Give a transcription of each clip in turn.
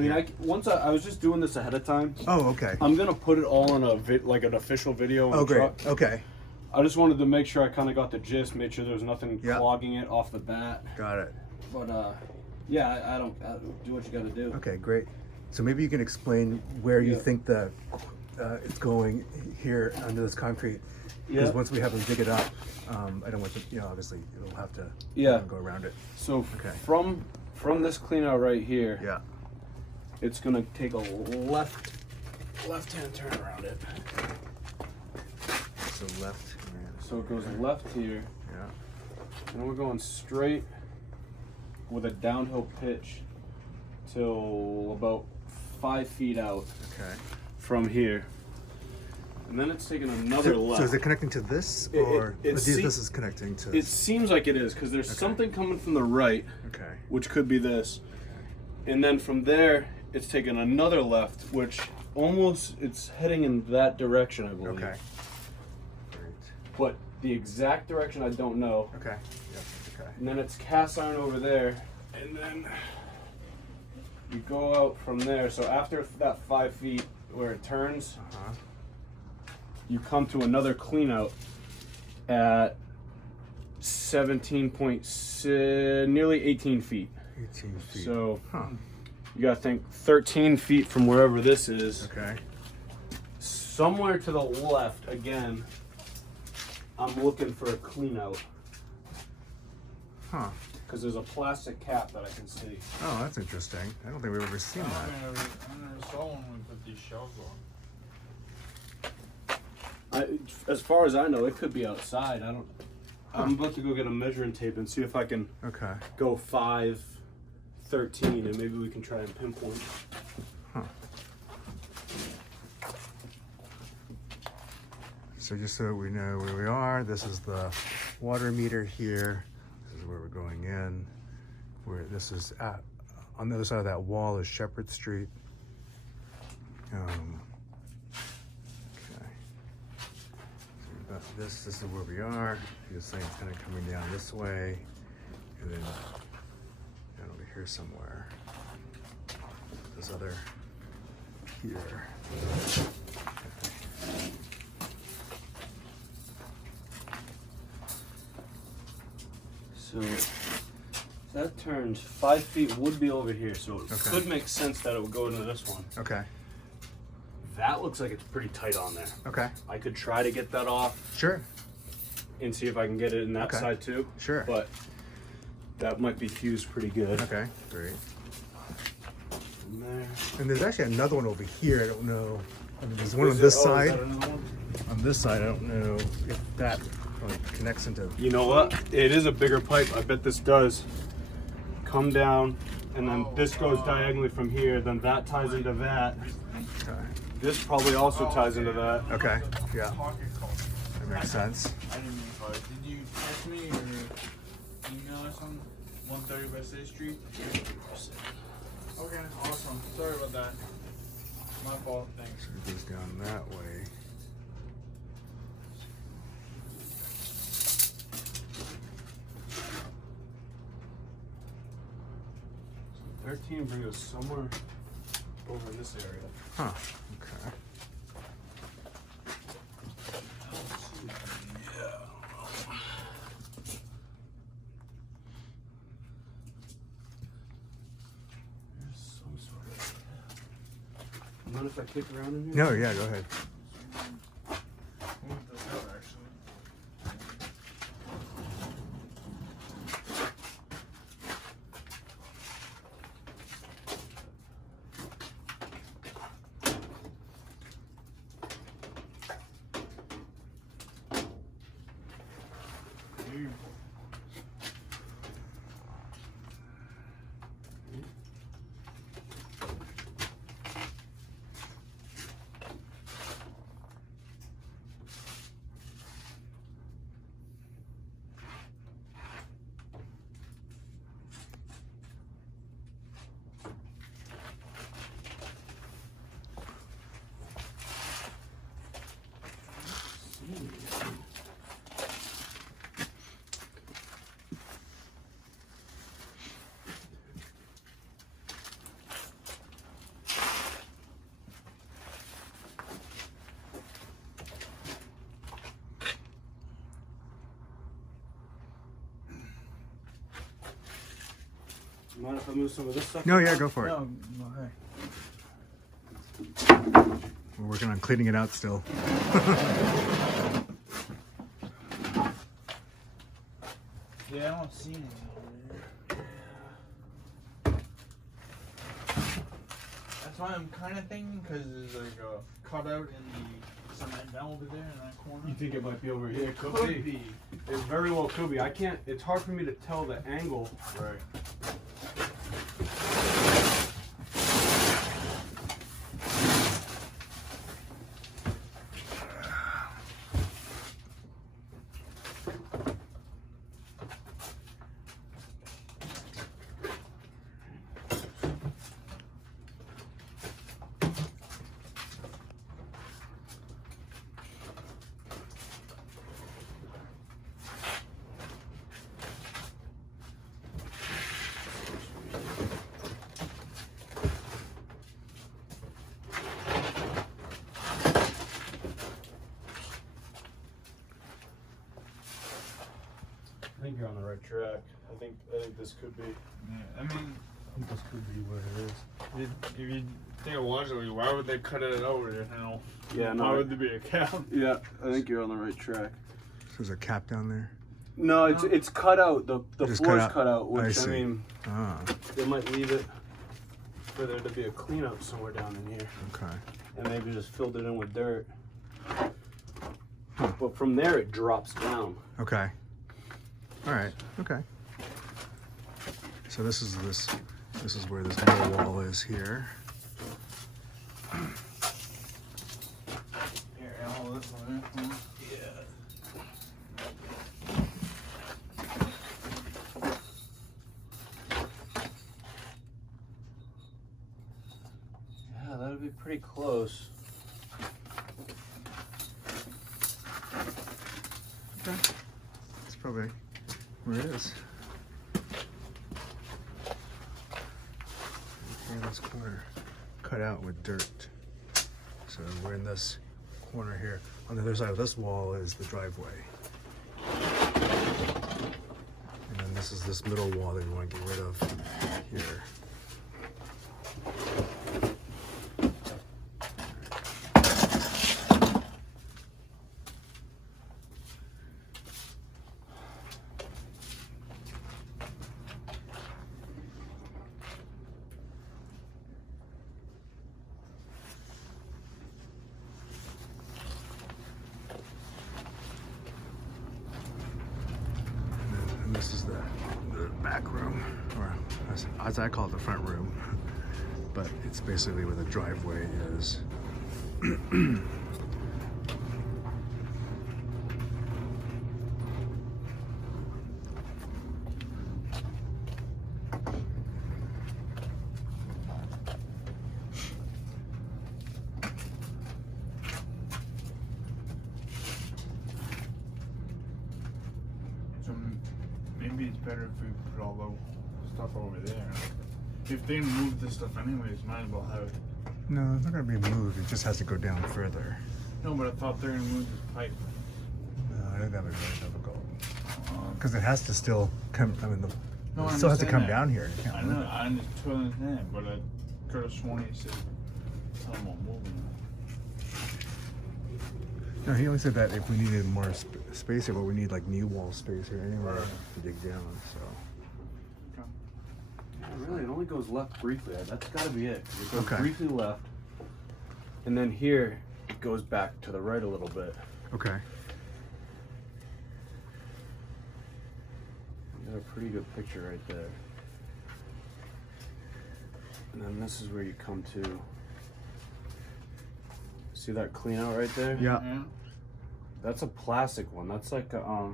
mean, I was just doing this ahead of time. Oh, okay. I'm gonna put it all in like an official video. Oh, great. Truck. Okay. I just wanted to make sure I kind of got the gist, made sure there was nothing clogging it off the bat. Got it. But yeah, I don't do what you got to do. Okay, great. So maybe you can explain where you think the it's going here under this concrete. Because once we have them dig it up, I don't want to, obviously it'll have to go around it. So from this clean out right here, it's gonna take a left-hand turn around it. So left. So it goes left here. Yeah. And we're going straight with a downhill pitch till about 5 feet out. Okay. From here. And then it's taking another left. So is it connecting to this, or this is connecting to? It seems like it is, because there's something coming from the right, which could be this, and then from there it's taking another left, which it's heading in that direction, I believe. Okay. Great. But the exact direction I don't know. Okay. Yep. Okay. And then it's cast iron over there, and then you go out from there. So after that 5 feet where it turns. You come to another clean out at 17.6, nearly 18 feet. 18 feet. So you gotta think 13 feet from wherever this is. Okay. Somewhere to the left, again, I'm looking for a clean out. Huh. Because there's a plastic cap that I can see. Oh, that's interesting. I don't think we've ever seen that. I never saw one when we put these shelves on. As far as I know, it could be outside. I'm about to go get a measuring tape and see if I can go 5.13, and maybe we can try and pinpoint. Huh. So just so we know where we are, this is the water meter here. This is where we're going in. Where this is at, on the other side of that wall is Shepherd Street. This is where we are. You're saying it's kind of coming down this way, and then down over here somewhere. This other here. So that turns 5 feet would be over here, so it could make sense that it would go into this one. Okay. That looks like it's pretty tight on there. Okay. I could try to get that off. Sure. And see if I can get it in that side too. Sure. But that might be fused pretty good. Okay, great. From there. And there's actually another one over here. I don't know. I mean, there's one on this side. Is that another one? On this side, I don't know if that connects into. You know what? It is a bigger pipe. I bet this does come down, and then this goes diagonally from here. Then that ties into that. Okay. This probably also ties into that. Okay. Yeah. That makes sense. I didn't mean to. Did you text me or email or something? 130 West 8th Street? Okay, awesome. Sorry about that. My fault. Thanks. So it goes down that way. So 13 brings us somewhere over in this area. Huh. Okay. Mind if I kick around in here? No, yeah, go ahead. Mind if I move some of this stuff? No, yeah, go for it. No, okay. We're working on cleaning it out still. Yeah, I don't see anything over there. That's why I'm kind of thinking, because there's like a cutout in the cement down over there in that corner. You think it might be over here? Could be. It very well could be. I can't. It's hard for me to tell the angle. Right. I think you're on the right track. I think this could be. Yeah, I mean, I think this could be what it is. if you think it was, why would they cut it over there? You know? Yeah, no. Why would there be a cap? Yeah, I think you're on the right track. So there's a cap down there. No, it's cut out. The Just floor's cut out. cut out, which I see. mean, Ah, they might leave it for there to be a clean out somewhere down in here, okay. and maybe just filled it in with dirt. But from there it drops down. Okay. All right. Okay. So this is where this middle wall is here. Here, all this one. Yeah, that would be pretty close. Okay. That's probably where it is. In this corner, cut out with dirt. So we're in this corner here. On the other side of this wall is the driveway. And then this is this middle wall that we want to get rid of here. And this is the back room, or as I call it, the front room. But it's basically where the driveway is. So maybe it's better if we put all the stuff over there. If they move this stuff anyways, might as well have it. No, it's not gonna be moved. It just has to go down further. No, but I thought they were gonna move this pipe. No, I think that would be very difficult. Because it has to still come. I mean, No, I it still has to understand come that. down here. You can't I move know, it. I understand, but I could have sworn he said something about moving. No, he only said that if we needed more space here, but we need like new wall space here anyway Right. to dig down. So. Yeah, really, it only goes left briefly. That's got to be it. It goes Okay. briefly left, and then here it goes back to the right a little bit. Okay. You got a pretty good picture right there. And then this is where you come to. See that clean out right there? Yeah. That's a plastic one. That's like a,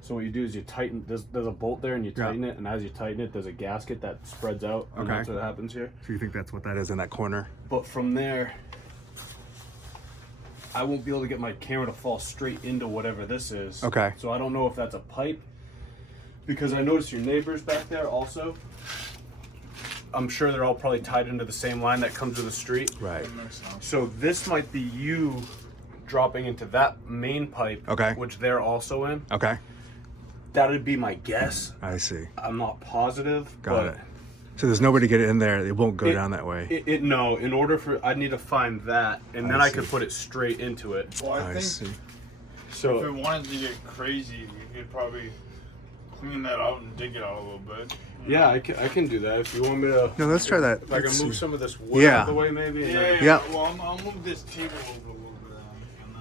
so what you do is you tighten, there's a bolt there and you tighten it, and as you tighten it, there's a gasket that spreads out, and Okay. that's what happens here. So you think that's what that is in that corner? But from there, I won't be able to get my camera to fall straight into whatever this is. Okay. So I don't know if that's a pipe, because I noticed your neighbors back there also. I'm sure they're all probably tied into the same line that comes to the street. Right. So this might be you dropping into that main pipe, Okay. which they're also in. Okay. That would be my guess. I see. I'm not positive, Got but it. So there's nobody to get it in there. It won't go down that way. No. In order for, I need to find that, and then I could put it straight into it. Well, I think see. So if it wanted to get crazy, we could probably clean that out and dig it out a little bit. yeah, I can do that if you want me to. No, let's try that. If I can Let's move see. some of this wood Yeah. out of the way, maybe. and then- Yeah. Well, I'll move this table over a little bit, and then.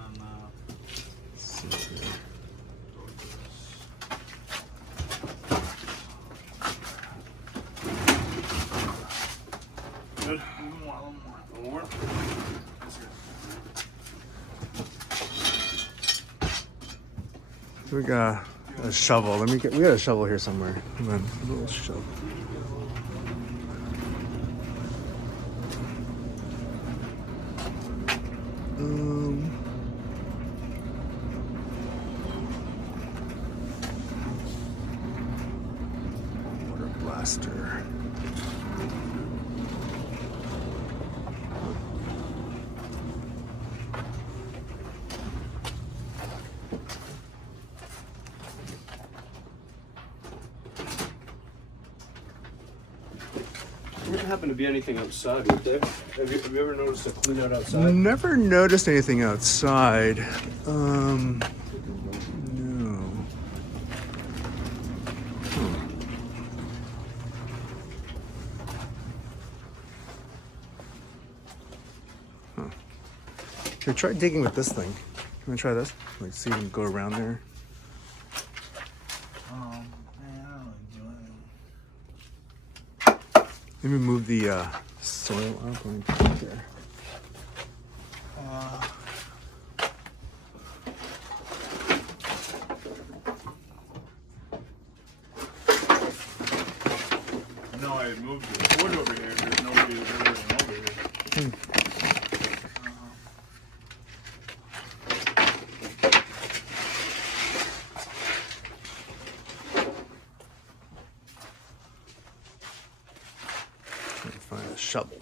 Good. A little more. We got a shovel. We got a shovel here somewhere. Come on, a little shovel. Water blaster. There wouldn't happen to be anything outside, would there? Have you ever noticed a clean out outside? Never noticed anything outside. No. Huh. Here, try digging with this thing. Can we try this? Like, see if we can go around there. Man, I don't like doing Let me move the soil up and put it there. No, I moved the wood over here. There's nobody over here. Find a shovel.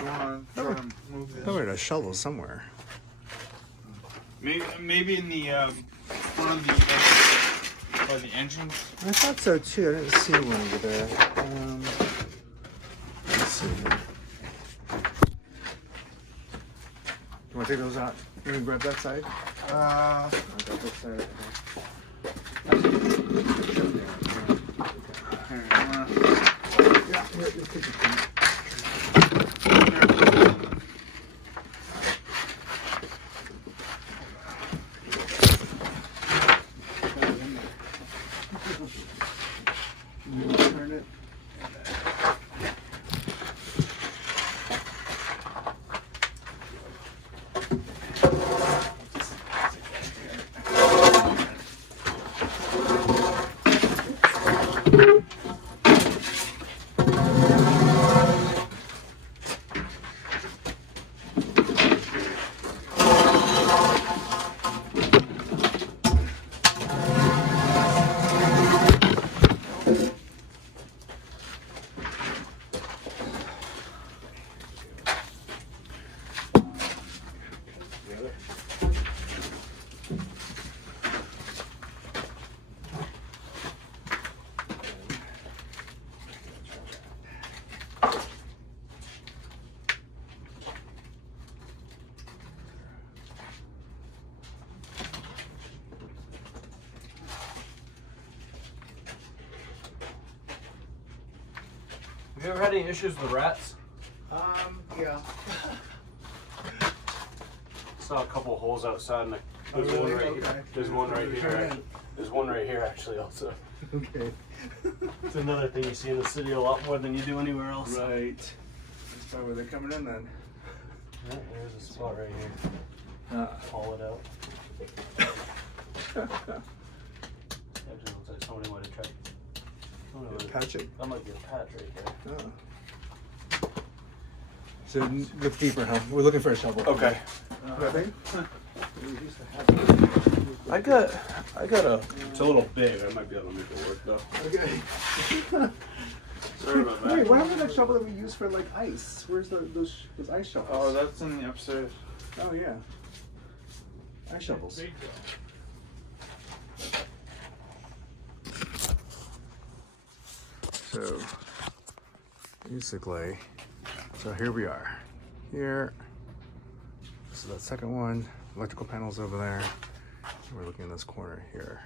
You wanna try to move this? Oh, wait, a shovel somewhere. Maybe in the one of the by the entrance. I thought so too. I didn't see one over there. Let's see here. You want to take those out? You want to grab that side? Uh, I'll grab this side. Yeah, you'll take it. Turn it. Have you ever had any issues with rats? Yeah. Saw a couple holes outside, and there's really? one right Okay. here. There's one right Turn here. in. There's one right here actually also. Okay. It's another thing you see in the city a lot more than you do anywhere else. Right. That's probably where they're coming in then. Yeah, there's a spot right here. Haul it out. Actually, looks like somebody might have tried. Patch it. That might be a patch right there. So look deeper, huh? We're looking for a shovel. Okay. Nothing? I got a. It's a little big. I might be able to make it work though. Okay. Sorry about that. Wait, what happened to that shovel that we use for like ice? Where's those ice shovels? Oh, that's in the upstairs. Oh yeah. Ice shovels. So basically, here we are. Here. This is that second one. Electrical panels over there. We're looking in this corner here.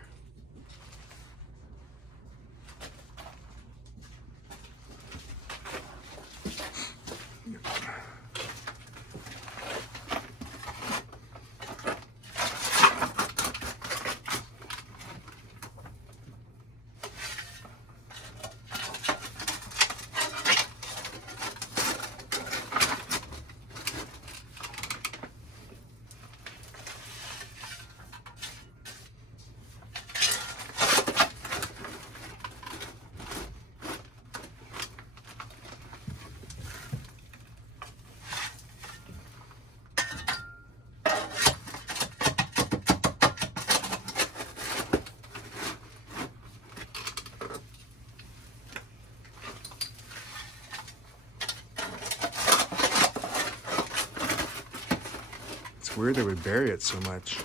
It's weird they would bury it so much.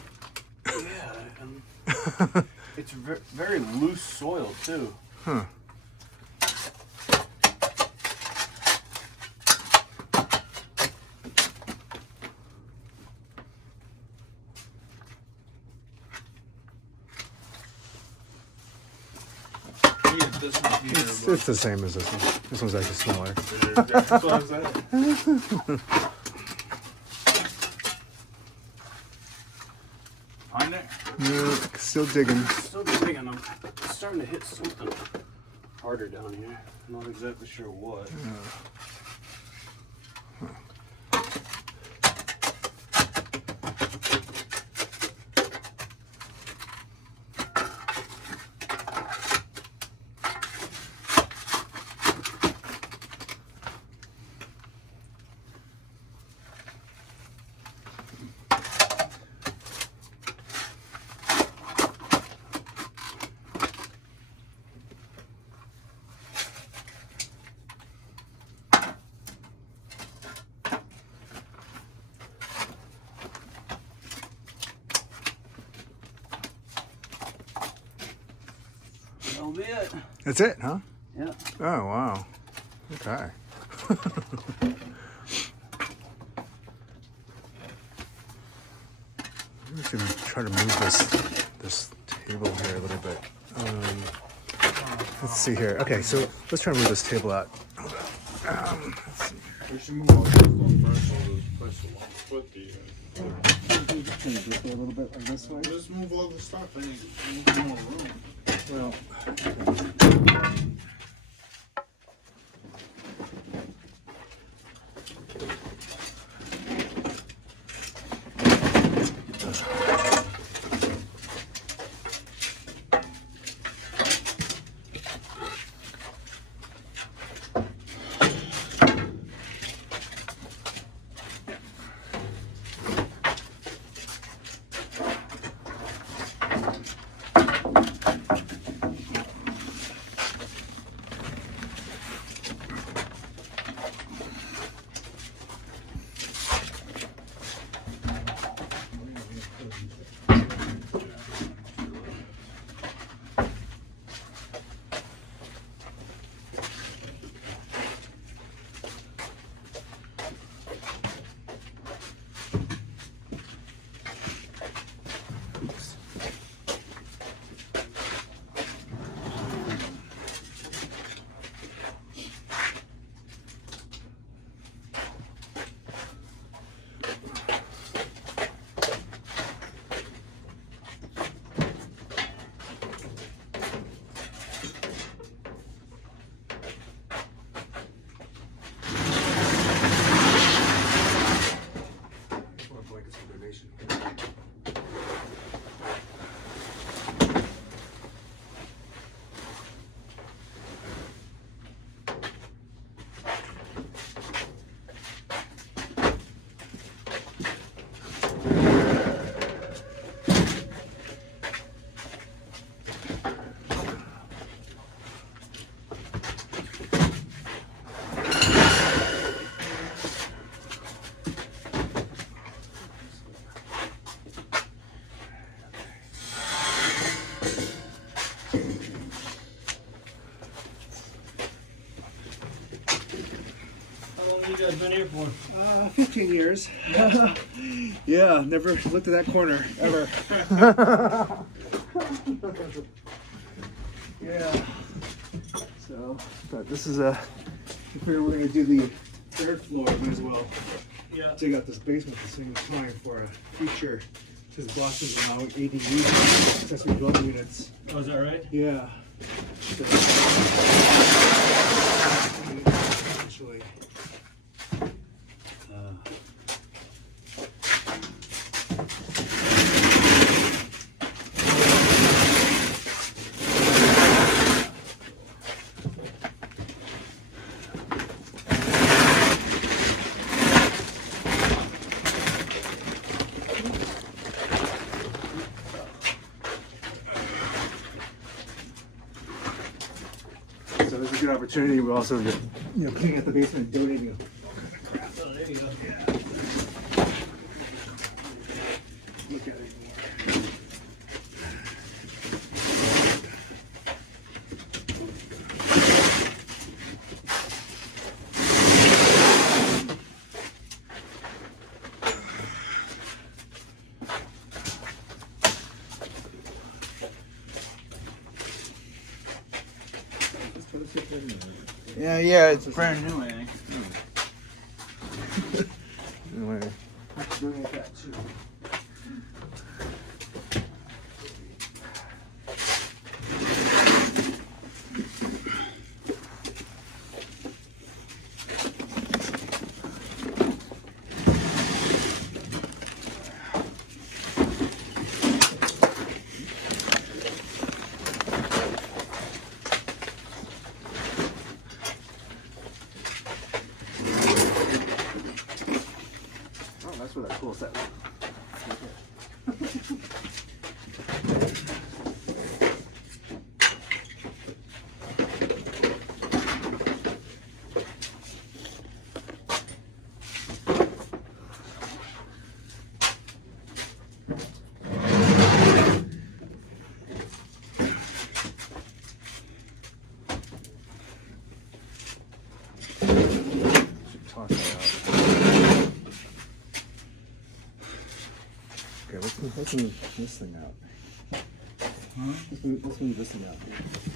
Yeah, it's very loose soil too. Huh. This one here, It's the same as this one. This one's actually smaller. that's what I said. Find it? No, still digging. Still digging. I'm starting to hit something harder down here. I'm not exactly sure what. That'll be it. That's it, huh? Yeah. Oh, wow. Okay. We should try to move this table here a little bit. Let's see here. Okay, so let's try to move this table out. Let's see. We should move all this stuff first so there's a place to put the. Just a little bit like this way. Just move all the stuff and move more room. Well, long you guys been here for? 15 years. Yeah, never looked at that corner ever. Yeah. So, but this is a. If we're going to do the third floor, might as well dig out this basement at the same time for a future. This Boston's allowing ADUs, accessory dwelling units. Oh, is that right? Yeah. So, actually. So this is a good opportunity. We're also just, cleaning out the basement and donating all kind of crap. Oh, there you go. Yeah. Look at it more. Yeah, it's brand new, I think. Anyway, let's donate that too. That's really cool set. Toss that out. Okay, let's move this thing out. Huh? Let's move this thing out. We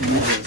can move this.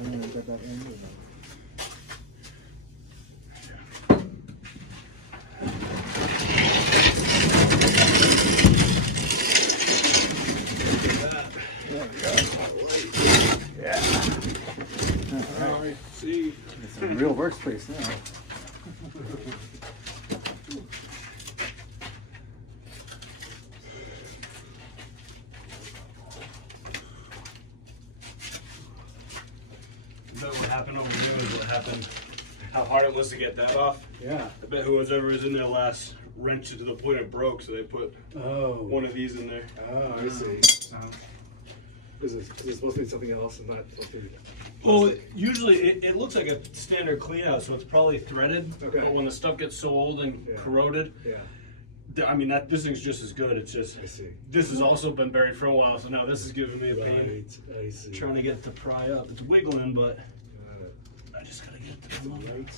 I'm gonna get that in. There we go. Yeah. All right. See. It's a real workspace now. I bet what happened over there is what happened. How hard it was to get that off. Yeah. I bet whoever was in there last wrenched it to the point it broke, so they put one of these in there. Oh, I see. Is it supposed to be something else and not supposed to be? Well, usually it looks like a standard clean out, so it's probably threaded. Okay. But when the stuff gets so old and corroded, I mean, this thing's just as good. It's just, I see. This has also been buried for a while, so now this is giving me a pain. Right, I see. Trying to get it to pry up. It's wiggling, but Got it. I just gotta get it to come up. Right.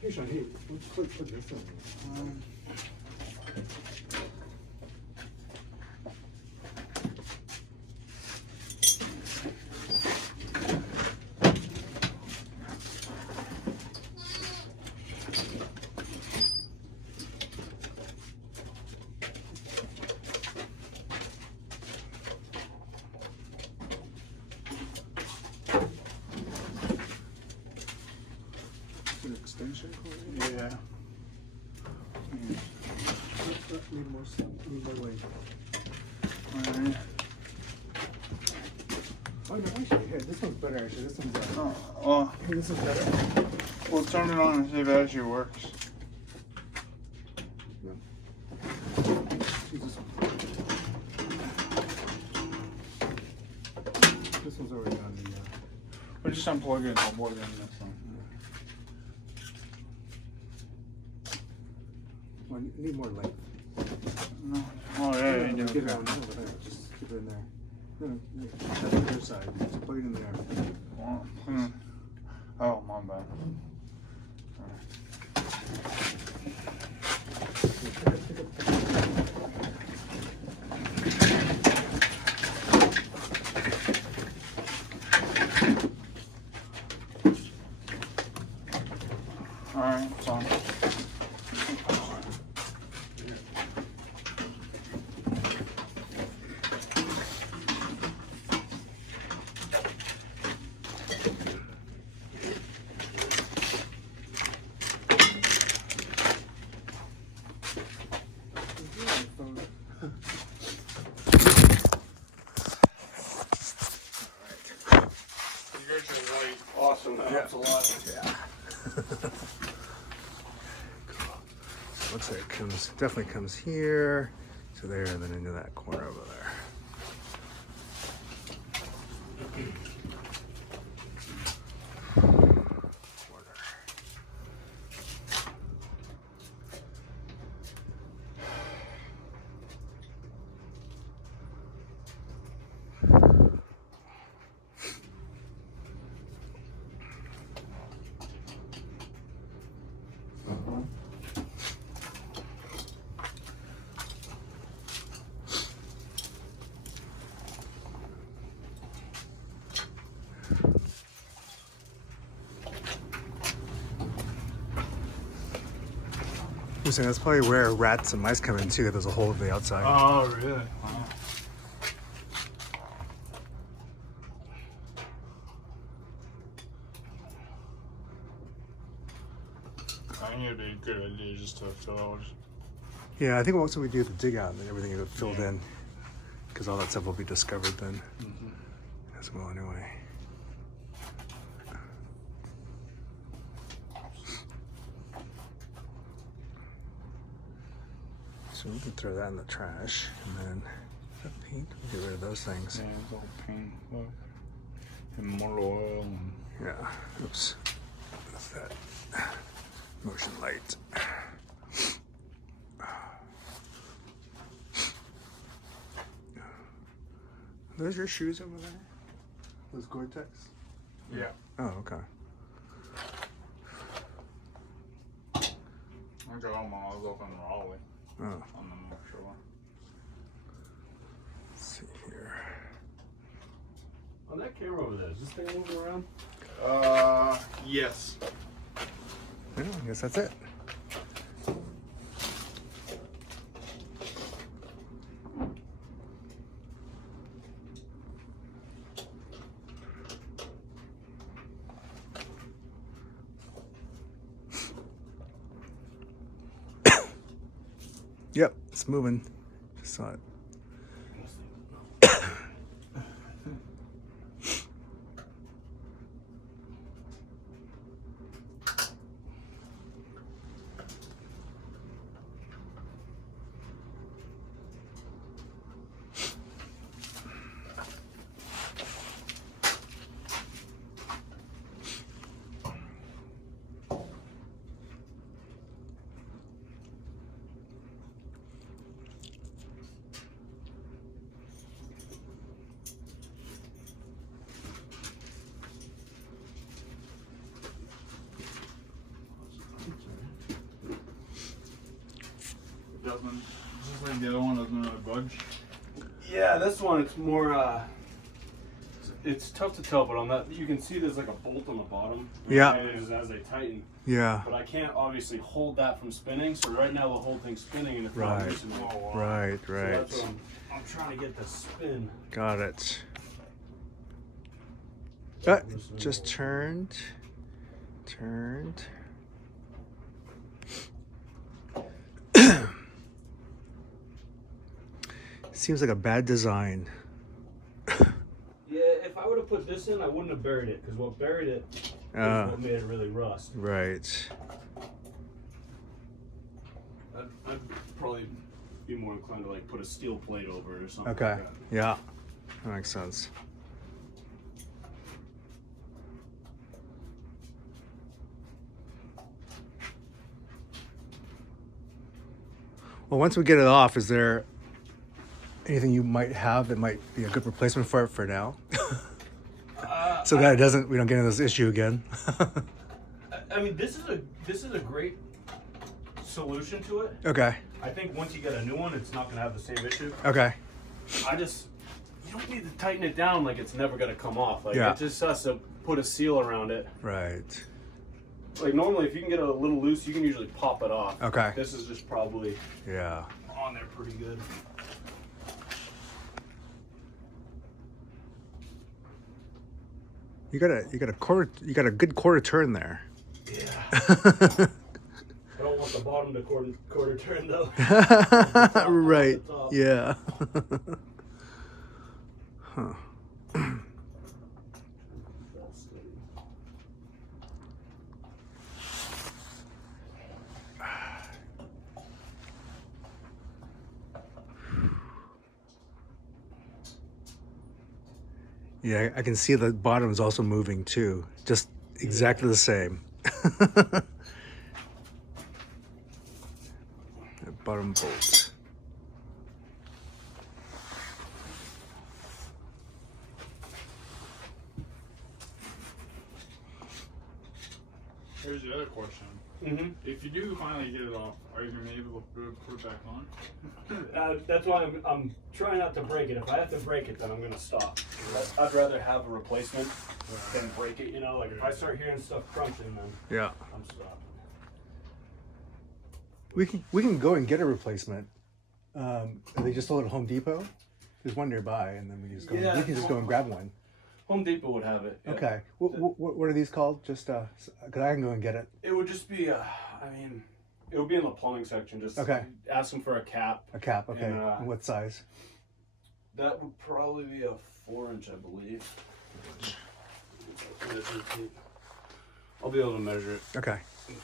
Here, Sean, here, let's put this on. suspension cord? Yeah. Need more length. Alright. Oh no, actually, here, this one's better actually. This one's here, this is better. We'll turn it on and see if it actually works. No. Use this one. This one's already on the We'll just unplug it and I'll plug it in this one. well, need more length. No. Oh yeah, you Get do. it out over there. Just keep it in there. No, that's the other side. Just plug it in there. Oh, my bad. Alright, it's on. Awesome. That helps a lot. Yeah. Cool. So looks like it comes, definitely comes here to there and then into that corner over there. Interesting, that's probably where rats and mice come in too. There's a hole in the outside. Oh, really? Wow. I think it'd be a good idea just to fill out. Yeah, I think once we do the dig out and then everything will get filled in, because all that stuff will be discovered then as well anyway. So we can throw that in the trash and then that paint, we'll get rid of those things. Yeah, it's all paint. Look. And more oil. And Yeah, oops, that's that motion light. Those your shoes over there? Those Gore-Tex? yeah. Oh, okay. I got them when I was up in Raleigh Oh, on the North Shore. let's see here. On that camera over there, is this thing moving around? Yes. Yeah, I guess that's it. Yep, it's moving. Just saw it. Doesn't, just like the other one, doesn't really budge. Yeah, this one it's more. It's tough to tell, but on that you can see there's like a bolt on the bottom. Yeah. And it is as they tighten. Yeah. But I can't obviously hold that from spinning. So right now the whole thing's spinning and it's Right. not loosening. Right, So right. that's what I'm trying to get the spin. Got it. Just turned. Seems like a bad design. Yeah, if I would have put this in, I wouldn't have buried it, because what buried it is what made it really rust. Right. I'd probably be more inclined to like put a steel plate over it or something. Okay. Like that. Yeah. That makes sense. Well, once we get it off, is there anything you might have that might be a good replacement for it for now? So that we don't get into this issue again. I mean, this is a great solution to it. Okay. I think once you get a new one, it's not going to have the same issue. Okay. You don't need to tighten it down like it's never going to come off. Like, Yeah. it just has to put a seal around it. Right. Like, normally, if you can get it a little loose, you can usually pop it off. Okay. This is just probably Yeah. on there pretty good. You got a good quarter turn there. Yeah. I don't want the bottom to quarter turn, though. Top, Right. the top. Yeah. Huh. Yeah, I can see the bottom is also moving too. Just exactly the same. The bottom bolt. Here's the other question. Mm-hmm. If you do finally get it off, are you gonna be able to put it back on? That's why I'm trying not to break it. If I have to break it, then I'm gonna stop. I'd rather have a replacement than break it. You know, like if I start hearing stuff crunching, then Yeah. I'm stopping. We can go and get a replacement. Are they just sold at Home Depot? There's one nearby, and then we can just go and grab one. Home Depot would have it. Yeah. Okay. What are these called? Just because I can go and get it. It would just be. I mean, it would be in the plumbing section. Just Okay. ask them for a cap. A cap. Okay. And, And what size? That would probably be a 4-inch, I believe. I'll be able to measure it. Okay. You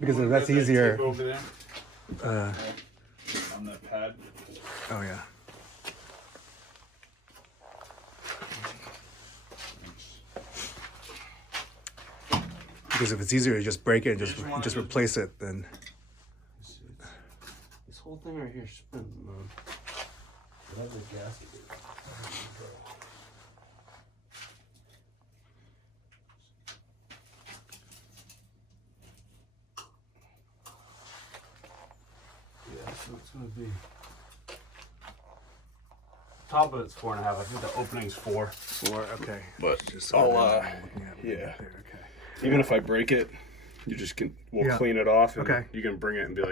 Because wanna that's get that easier. tape over there Uh, on that pad. oh yeah. Because if it's easier to just break it and just replace it, then This whole thing right here spins, man. That's a gasket. Yeah, so it's gonna be. Top of it's 4.5. I think the opening's 4. 4. Okay. But just I'll, looking at it yeah. there, okay. Even if I break it, we'll Yeah. clean it off and Okay. you can bring it and be like,